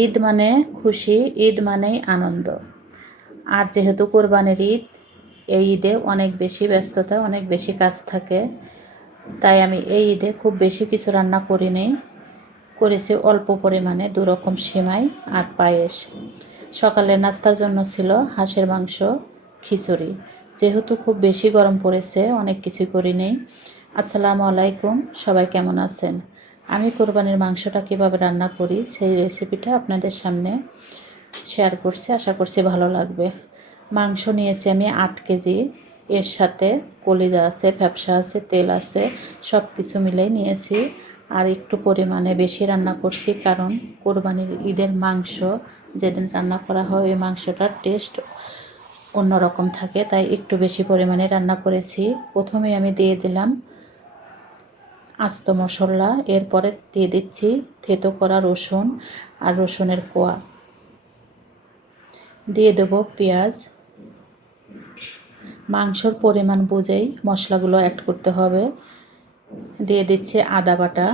ঈদ মানে খুশি, ঈদ মানেই আনন্দ। আর যেহেতু কোরবানির ঈদ, এই ঈদে অনেক বেশি ব্যস্ততা, অনেক বেশি কাজ থাকে, তাই আমি এই ঈদে খুব বেশি কিছু রান্না করিনি। করেছি অল্প পরিমাণে 2 রকম সেমাই আর পায়েস। সকালে নাস্তার জন্য ছিল হাঁসের মাংস, খিচুড়ি। যেহেতু খুব বেশি গরম পড়েছে, অনেক কিছু করিনি। আসসালামু আলাইকুম, সবাই কেমন আছেন? আমি কোরবানির মাংসটা কীভাবে রান্না করি সেই রেসিপিটা আপনাদের সামনে শেয়ার করছি, আশা করছি ভালো লাগবে। মাংস নিয়েছি আমি 8 কেজি। এর সাথে কলিজা আছে, ফ্যাপসা আছে, তেল আছে, সব কিছু মিলেই নিয়েছি। আর একটু পরিমাণে বেশি রান্না করছি, কারণ কোরবানির ঈদের মাংস যেদিন রান্না করা হয় ওই মাংসটার টেস্ট অন্যরকম থাকে, তাই একটু বেশি পরিমাণে রান্না করেছি। প্রথমে আমি দিয়ে দিলাম আস্ত মশলা, এরপরে দিয়ে দিচ্ছি থেতো করা রসুন আর রসুনের কোয়া, দিয়ে দেবো পেঁয়াজ। মাংসর পরিমাণ বুঝেই মশলাগুলো অ্যাড করতে হবে। দিয়ে দিচ্ছি আদা বাটা,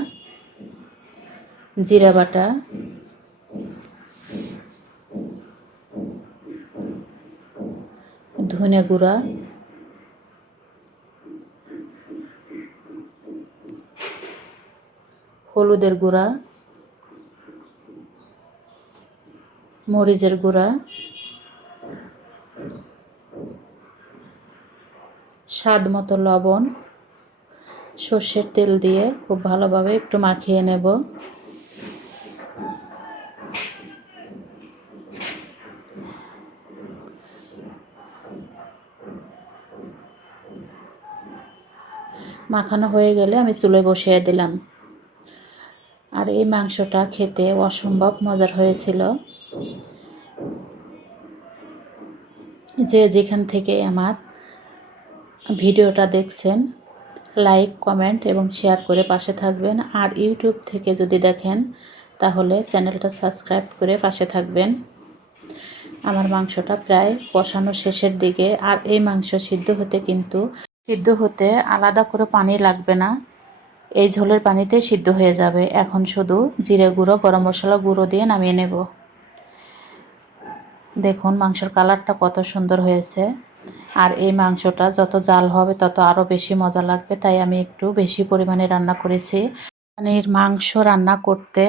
জিরা বাটা, ধনে গুঁড়া, হলুদের গুঁড়া, মরিচের গুঁড়া, স্বাদ মতো লবণ, সর্ষের তেল দিয়ে খুব ভালোভাবে একটু মাখিয়ে নেব। মাখানো হয়ে গেলে আমি চুলায় বসিয়ে দিলাম। আর এই মাংসটা খেতে অসম্ভব মজার হয়েছিল। যে যেখান থেকে আমার ভিডিওটা দেখছেন, লাইক, কমেন্ট এবং শেয়ার করে পাশে থাকবেন। আর ইউটিউব থেকে যদি দেখেন তাহলে চ্যানেলটা সাবস্ক্রাইব করে পাশে থাকবেন। আমার মাংসটা প্রায় কষানো শেষের দিকে। আর এই মাংস সিদ্ধ হতে আলাদা করে পানি লাগবে না, এই ঝোলের পানিতে সিদ্ধ হয়ে যাবে। এখন শুধু জিরে গুঁড়ো, গরম মশলা গুঁড়ো দিয়ে নামিয়ে নেব। দেখুন মাংসের কালারটা কত সুন্দর হয়েছে। আর এই মাংসটা যত জাল হবে তত আরও বেশি মজা লাগবে, তাই আমি একটু বেশি পরিমাণে রান্না করেছি। কোরবানির মাংস রান্না করতে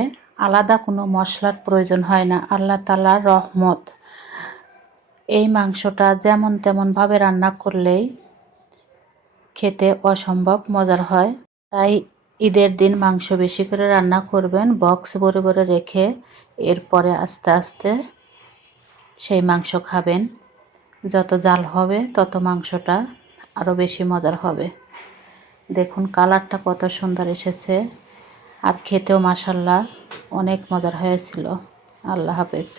আলাদা কোনো মশলার প্রয়োজন হয় না, আল্লাহ তাআলার রহমত। এই মাংসটা যেমন তেমনভাবে রান্না করলেই খেতে অসম্ভব মজার হয়। তাই ঈদের দিন মাংস বেশি করে রান্না করবেন, বক্স ভরে ভরে রেখে এরপরে আস্তে আস্তে সেই মাংস খাবেন। যত জাল হবে তত মাংসটা আরও বেশি মজার হবে। দেখুন কালারটা কত সুন্দর এসেছে, আর খেতেও মাশাআল্লাহ অনেক মজার হয়েছিল। আল্লাহ হাফেজ।